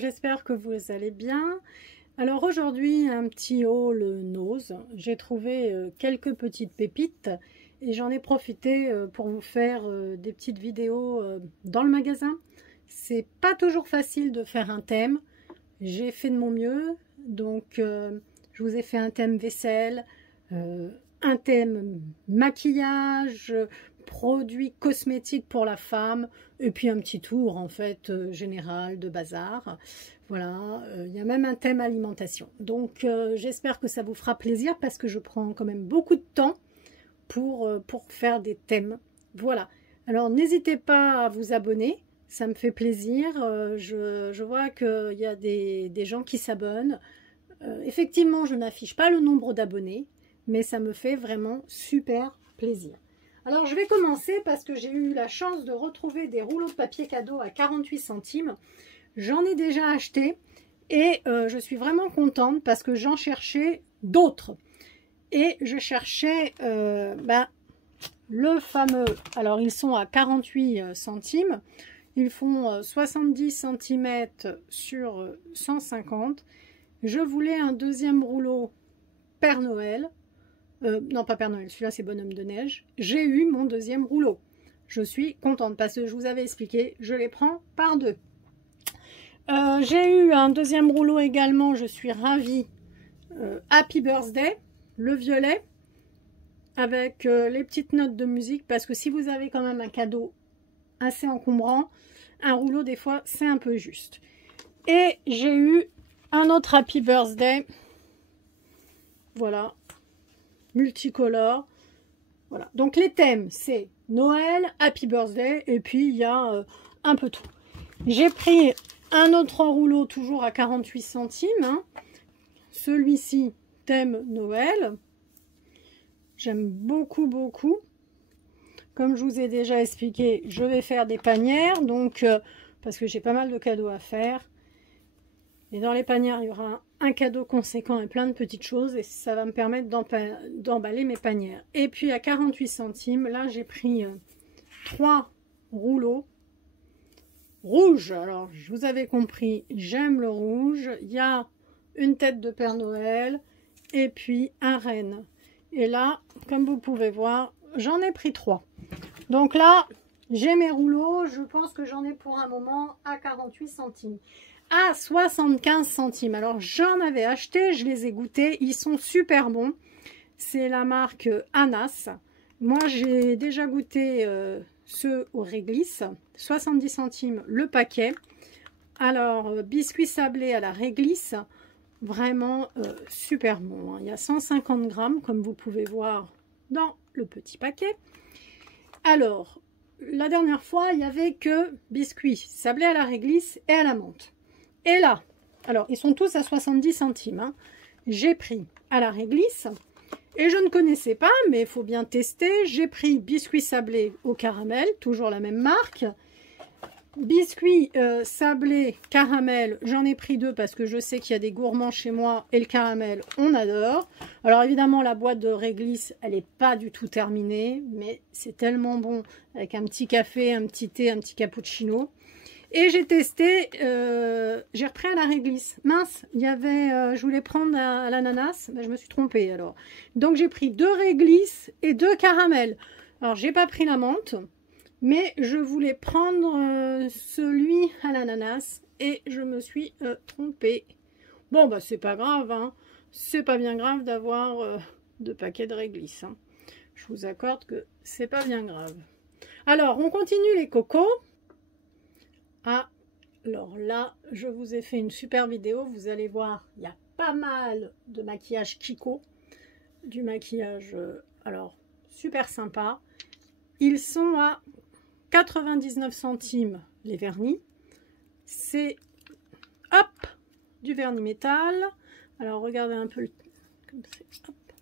j'espère que vous allez bien. Alors aujourd'hui, un petit haul nose. J'ai trouvé quelques petites pépites et j'en ai profité pour vous faire des petites vidéos dans le magasin. C'est pas toujours facile de faire un thème. J'ai fait de mon mieux, donc je vous ai fait un thème vaisselle, un thème maquillage, produits cosmétiques pour la femme, et puis un petit tour en fait général de bazar. Voilà, il y a même un thème alimentation. Donc j'espère que ça vous fera plaisir parce que je prends quand même beaucoup de temps pour faire des thèmes. Voilà, alors n'hésitez pas à vous abonner. Ça me fait plaisir, je vois qu'il y a des gens qui s'abonnent. Effectivement, je n'affiche pas le nombre d'abonnés, mais ça me fait vraiment super plaisir. Alors, je vais commencer parce que j'ai eu la chance de retrouver des rouleaux de papier cadeau à 48 centimes. J'en ai déjà acheté et je suis vraiment contente parce que j'en cherchais d'autres. Et je cherchais le fameux, alors ils sont à 48 centimes. Ils font 70 cm sur 150. Je voulais un deuxième rouleau Père Noël. Non, pas Père Noël, celui-là c'est Bonhomme de Neige. J'ai eu mon deuxième rouleau. Je suis contente parce que je vous avais expliqué, je les prends par deux. J'ai eu un deuxième rouleau également, je suis ravie. Happy Birthday, le violet, avec les petites notes de musique. Parce que si vous avez quand même un cadeau assez encombrant, un rouleau des fois c'est un peu juste. Et j'ai eu un autre Happy Birthday, voilà, multicolore. Voilà, donc les thèmes c'est Noël, Happy Birthday, et puis il y a un peu tout. J'ai pris un autre rouleau toujours à 48 centimes, hein. Celui-ci thème Noël, j'aime beaucoup. Comme je vous ai déjà expliqué, je vais faire des panières, donc parce que j'ai pas mal de cadeaux à faire. Et dans les panières, il y aura un cadeau conséquent et plein de petites choses. Et ça va me permettre d'emballer mes panières. Et puis à 48 centimes, là j'ai pris 3 rouleaux rouges. Alors, je vous avais compris, j'aime le rouge. Il y a une tête de Père Noël et puis un renne. Et là, comme vous pouvez voir, j'en ai pris 3. Donc là, j'ai mes rouleaux. Je pense que j'en ai pour un moment à 48 centimes. À 75 centimes. Alors, j'en avais acheté, je les ai goûtés. Ils sont super bons. C'est la marque Anas. Moi, j'ai déjà goûté ceux au réglisse. 70 centimes le paquet. Alors, biscuits sablés à la réglisse. Vraiment super bon. Il y a 150 grammes, comme vous pouvez voir dans le petit paquet. Alors, la dernière fois, il n'y avait que biscuits sablés à la réglisse et à la menthe. Et là, alors, ils sont tous à 70 centimes. Hein. J'ai pris à la réglisse. Et je ne connaissais pas, mais il faut bien tester. J'ai pris biscuits sablés au caramel, toujours la même marque. Biscuits sablés caramel, j'en ai pris 2 parce que je sais qu'il y a des gourmands chez moi et le caramel, on adore. Alors évidemment, la boîte de réglisse, elle n'est pas du tout terminée, mais c'est tellement bon avec un petit café, un petit thé, un petit cappuccino. Et j'ai testé, j'ai repris à la réglisse. Mince, il y avait, je voulais prendre à l'ananas, mais je me suis trompée alors. Donc j'ai pris 2 réglisses et 2 caramels. Alors j'ai pas pris la menthe, mais je voulais prendre celui à l'ananas et je me suis trompée. Bon bah c'est pas grave, hein. C'est pas bien grave d'avoir 2 paquets de réglisse. Hein. Je vous accorde que c'est pas bien grave. Alors on continue les cocos. Ah, alors là, je vous ai fait une super vidéo. Vous allez voir, il y a pas mal de maquillage Kiko. Du maquillage, alors, super sympa. Ils sont à 99 centimes les vernis. C'est, hop, du vernis métal. Alors, regardez un peu.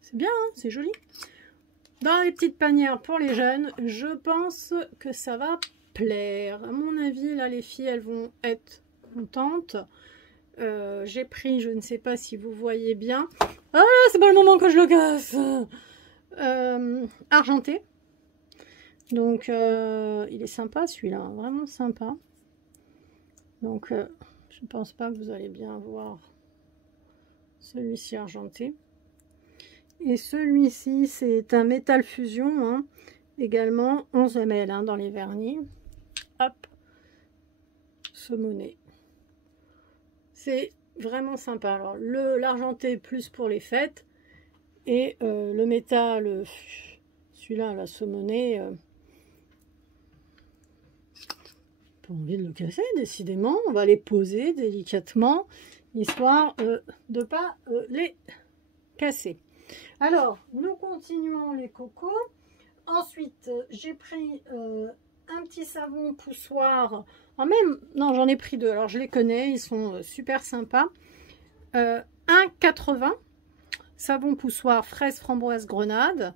C'est bien, hein, c'est joli. Dans les petites panières pour les jeunes, je pense que ça va plaire. À mon avis, là, les filles, elles vont être contentes. J'ai pris, je ne sais pas si vous voyez bien. Ah, c'est pas le moment que je le casse. Argenté. Donc, il est sympa celui-là, vraiment sympa. Donc, Je ne pense pas que vous allez bien voir celui-ci argenté. Et celui-ci, c'est un métal fusion, hein, également 11 ml hein, dans les vernis. Hop, saumonné. C'est vraiment sympa. Alors, l'argenté plus pour les fêtes et le métal, celui-là, la saumonné. Pas envie de le casser, décidément. On va les poser délicatement, histoire de ne pas les casser. Alors, nous continuons les cocos. Ensuite, j'ai pris un petit savon poussoir. Non, j'en ai pris deux. Alors, je les connais, ils sont super sympas. 1,80. Savon poussoir fraise, framboise, grenade.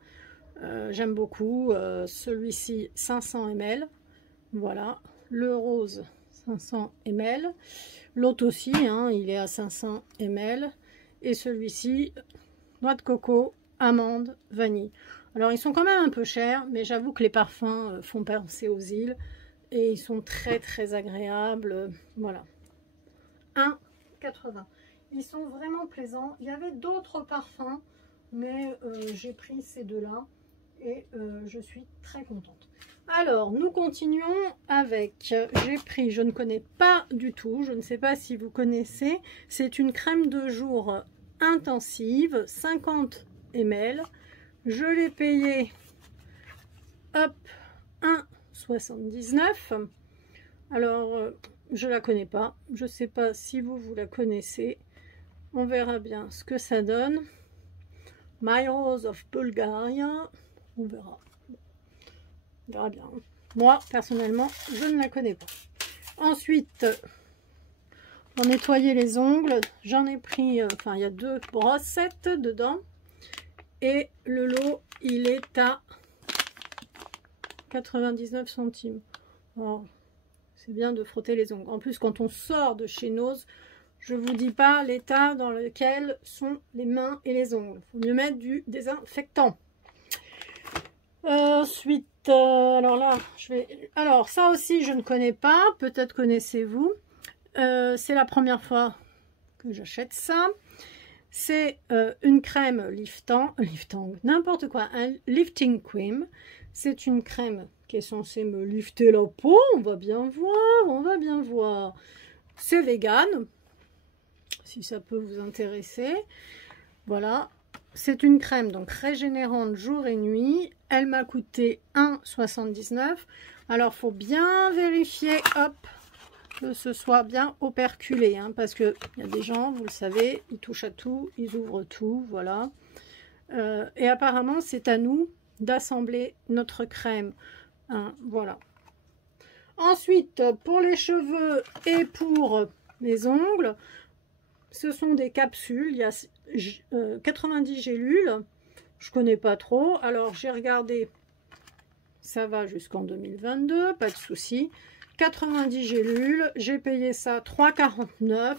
J'aime beaucoup. Celui-ci, 500 ml. Voilà. Le rose, 500 ml. L'autre aussi, hein, il est à 500 ml. Et celui-ci, noix de coco, amande, vanille. Alors, ils sont quand même un peu chers, mais j'avoue que les parfums font penser aux îles. Et ils sont très, très agréables. Voilà. 1,80. Ils sont vraiment plaisants. Il y avait d'autres parfums, mais j'ai pris ces deux-là. Et je suis très contente. Alors, nous continuons avec, j'ai pris, je ne connais pas du tout, je ne sais pas si vous connaissez, c'est une crème de jour intensive, 50 ml. Je l'ai payée, hop, 1,79. Alors, je la connais pas, je ne sais pas si vous la connaissez. On verra bien ce que ça donne. My Rose of Bulgaria, on verra. On verra bien. Moi, personnellement, je ne la connais pas. Ensuite, pour nettoyer les ongles, j'en ai pris, enfin, il y a 2 brossettes dedans. Et le lot, il est à 99 centimes. C'est bien de frotter les ongles. En plus, quand on sort de chez Nose, je ne vous dis pas l'état dans lequel sont les mains et les ongles. Il faut mieux mettre du désinfectant. Ensuite, alors là, alors ça aussi, je ne connais pas. Peut-être connaissez-vous. C'est la première fois que j'achète ça. C'est une crème lifting, n'importe quoi, un lifting cream. C'est une crème qui est censée me lifter la peau. On va bien voir, on va bien voir. C'est vegan, si ça peut vous intéresser. Voilà. C'est une crème donc régénérante jour et nuit. Elle m'a coûté 1,79 €. Alors, faut bien vérifier, hop, que ce soit bien operculé, hein, parce que il y a des gens, vous le savez, ils touchent à tout, ils ouvrent tout, voilà. Et apparemment, c'est à nous d'assembler notre crème, hein, voilà. Ensuite, pour les cheveux et pour les ongles, ce sont des capsules. Il y a 90 gélules. Je connais pas trop. Alors, j'ai regardé. Ça va jusqu'en 2022. Pas de souci. 90 gélules. J'ai payé ça 3,49 €.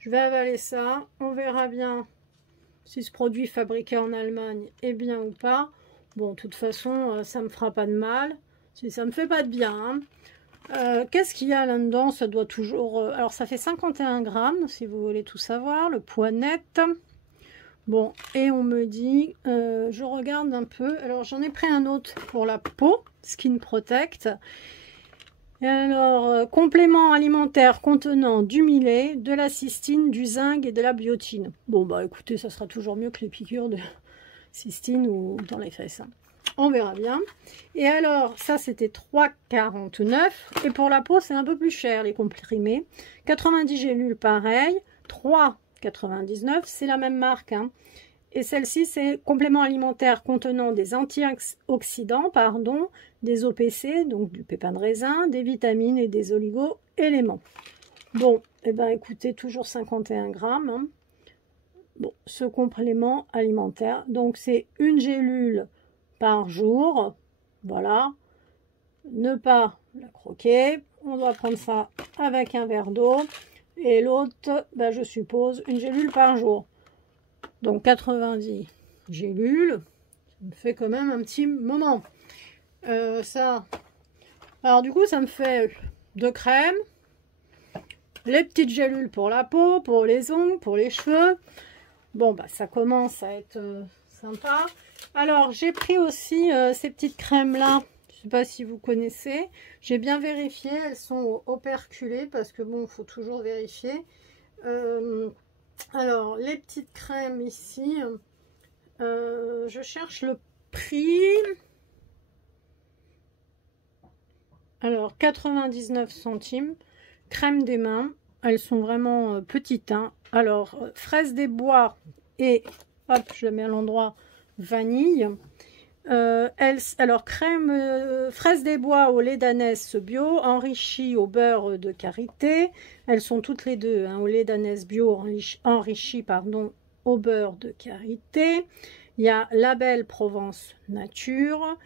Je vais avaler ça. On verra bien si ce produit fabriqué en Allemagne est bien ou pas. Bon, de toute façon, ça me fera pas de mal. Si ça me fait pas de bien, hein. Qu'est-ce qu'il y a là-dedans? Ça doit toujours... alors, ça fait 51 grammes, si vous voulez tout savoir. Le poids net. Bon, et on me dit... je regarde un peu. Alors, j'en ai pris un autre pour la peau. Skin Protect. Et alors, complément alimentaire contenant du millet, de la cystine, du zinc et de la biotine. Bon, bah écoutez, ça sera toujours mieux que les piqûres de cystine ou dans les fesses, hein. On verra bien. Et alors, ça, c'était 3,49 €. Et pour la peau, c'est un peu plus cher, les comprimés. 90 gélules, pareil. 3,99 €. C'est la même marque, hein. Et celle-ci, c'est complément alimentaire contenant des antioxydants, pardon, des OPC, donc du pépin de raisin, des vitamines et des oligo-éléments. Bon, et ben écoutez, toujours 51 grammes, hein. Bon, ce complément alimentaire, donc c'est une gélule par jour, voilà. Ne pas la croquer. On doit prendre ça avec un verre d'eau. Et l'autre, ben, je suppose, une gélule par jour. Donc 90 gélules, ça me fait quand même un petit moment. Ça, alors du coup, ça me fait 2 crèmes, les petites gélules pour la peau, pour les ongles, pour les cheveux. Bon, bah ça commence à être sympa. Alors, j'ai pris aussi ces petites crèmes-là. Je ne sais pas si vous connaissez. J'ai bien vérifié. Elles sont operculées parce que bon, il faut toujours vérifier. Alors, les petites crèmes ici, je cherche le prix. Alors, 99 centimes. Crème des mains. Elles sont vraiment petites. Hein. Alors, fraise des bois et, hop, je la mets à l'endroit, vanille. Alors, crème fraise des bois au lait d'ânesse bio, enrichie au beurre de karité. Elles sont toutes les deux hein, au lait d'ânesse bio, enrichie pardon, au beurre de karité. Il y a Label Provence Nature.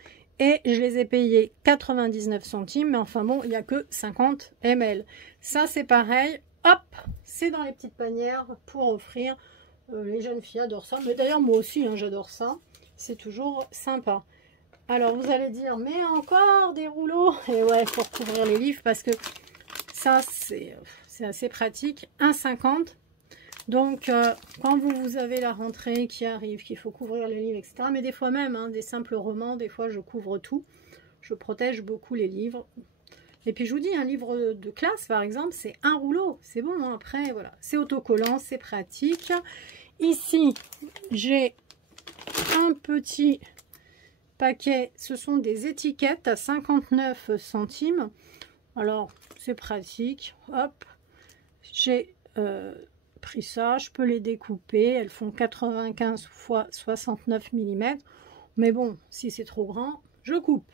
Et je les ai payés 99 centimes. Mais enfin bon, il n'y a que 50 ml. Ça, c'est pareil. Hop, c'est dans les petites panières pour offrir. Les jeunes filles adorent ça. Mais d'ailleurs, moi aussi, hein, j'adore ça. C'est toujours sympa. Alors, vous allez dire, mais encore des rouleaux. Et ouais, pour couvrir les livres, parce que ça, c'est assez pratique. 1,50 €. Donc, quand vous avez la rentrée qui arrive, qu'il faut couvrir les livres, etc. Mais des fois même, hein, des simples romans, des fois, je couvre tout. Je protège beaucoup les livres. Et puis, je vous dis, un livre de classe, par exemple, c'est un rouleau. C'est bon, hein, après, voilà. C'est autocollant, c'est pratique. Ici, j'ai un petit paquet. Ce sont des étiquettes à 59 centimes. Alors, c'est pratique. Hop, j'ai... pris ça, je peux les découper, elles font 95 x 69 mm, mais bon, si c'est trop grand, je coupe.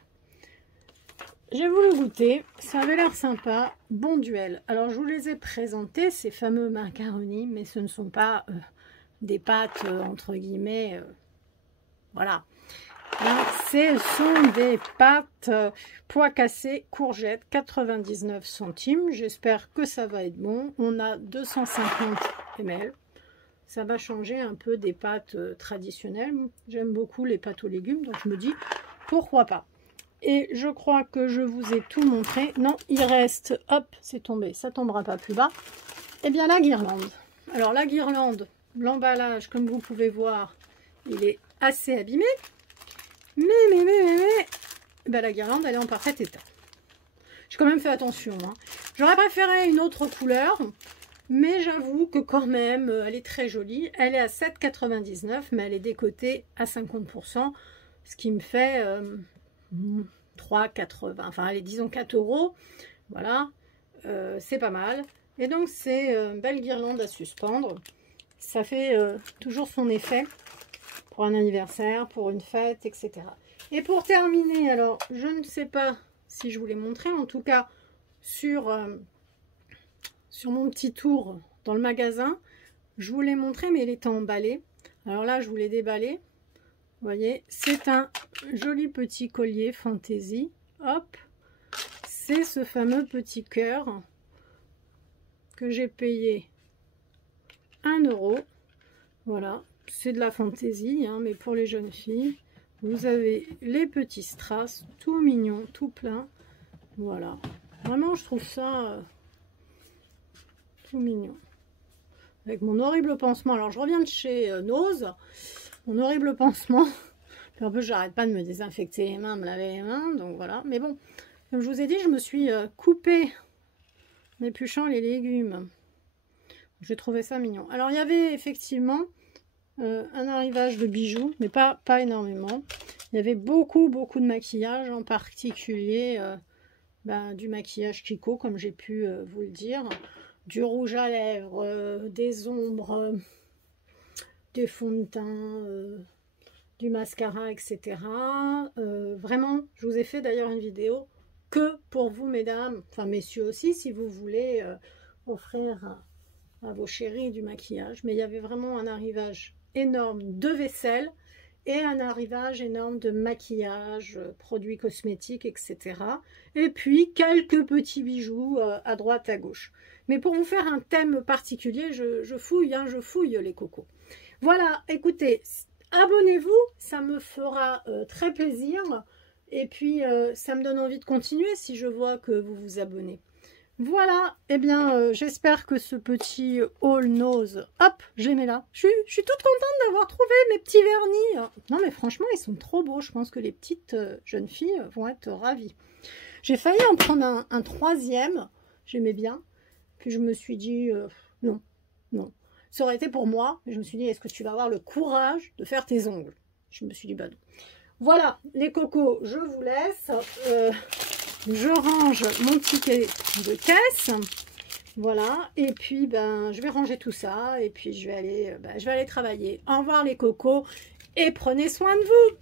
J'ai voulu goûter, ça avait l'air sympa, bon duel. Alors je vous les ai présentés, ces fameux macaronis, mais ce ne sont pas des pâtes entre guillemets, voilà. Là, ce sont des pâtes pois cassés, courgettes, 99 centimes. J'espère que ça va être bon. On a 250 ml. Ça va changer un peu des pâtes traditionnelles. J'aime beaucoup les pâtes aux légumes, donc je me dis pourquoi pas. Et je crois que je vous ai tout montré. Non, il reste, hop, c'est tombé, ça tombera pas plus bas. Eh bien, la guirlande. Alors, la guirlande, l'emballage, comme vous pouvez voir, il est assez abîmé. Mais, ben, la guirlande, elle est en parfait état. J'ai quand même fait attention. Hein. J'aurais préféré une autre couleur, mais j'avoue que quand même, elle est très jolie. Elle est à 7,99 €, mais elle est décotée à 50%, ce qui me fait 3,80 €. Enfin, allez, disons 4 €. Voilà, c'est pas mal. Et donc, c'est une belle guirlande à suspendre. Ça fait toujours son effet. Pour un anniversaire, pour une fête, etc. Et pour terminer, alors, je ne sais pas si je vous l'ai montré, en tout cas, sur mon petit tour dans le magasin, je vous l'ai montré, mais il était emballé. Alors là, je vous l'ai déballé. Vous voyez, c'est un joli petit collier fantaisie. Hop, c'est ce fameux petit cœur que j'ai payé 1 €. Voilà. C'est de la fantaisie, hein, mais pour les jeunes filles, vous avez les petits strass, tout mignon, tout plein. Voilà. Vraiment, je trouve ça tout mignon. Avec mon horrible pansement. Alors, je reviens de chez Nose. Mon horrible pansement. Puis en plus, j'arrête pas de me désinfecter les mains, me laver les mains. Donc voilà. Mais bon, comme je vous ai dit, je me suis coupé en épluchant les légumes. J'ai trouvé ça mignon. Alors, il y avait effectivement... un arrivage de bijoux, mais pas énormément. Il y avait beaucoup de maquillage, en particulier du maquillage Kiko, comme j'ai pu vous le dire. Du rouge à lèvres, des ombres, des fonds de teint, du mascara, etc. Vraiment, je vous ai fait d'ailleurs une vidéo que pour vous, mesdames, enfin messieurs aussi, si vous voulez offrir à vos chéris du maquillage. Mais il y avait vraiment un arrivage énorme de vaisselle et un arrivage énorme de maquillage, produits cosmétiques, etc. Et puis quelques petits bijoux à droite, à gauche. Mais pour vous faire un thème particulier, je fouille, hein, je fouille les cocos. Voilà, écoutez, abonnez-vous, ça me fera très plaisir. Et puis, ça me donne envie de continuer si je vois que vous vous abonnez. Voilà, eh bien, j'espère que ce petit haul nose, hop, je les mets là. Je suis toute contente d'avoir trouvé mes petits vernis. Non, mais franchement, ils sont trop beaux. Je pense que les petites jeunes filles vont être ravies. J'ai failli en prendre un troisième, j'aimais bien. Puis je me suis dit, non, non. Ça aurait été pour moi, mais je me suis dit, est-ce que tu vas avoir le courage de faire tes ongles? Je me suis dit, bah non. Voilà, les cocos, je vous laisse. Je range mon ticket de caisse. Voilà, et puis ben je vais ranger tout ça et puis je vais aller travailler. Au revoir les cocos et prenez soin de vous.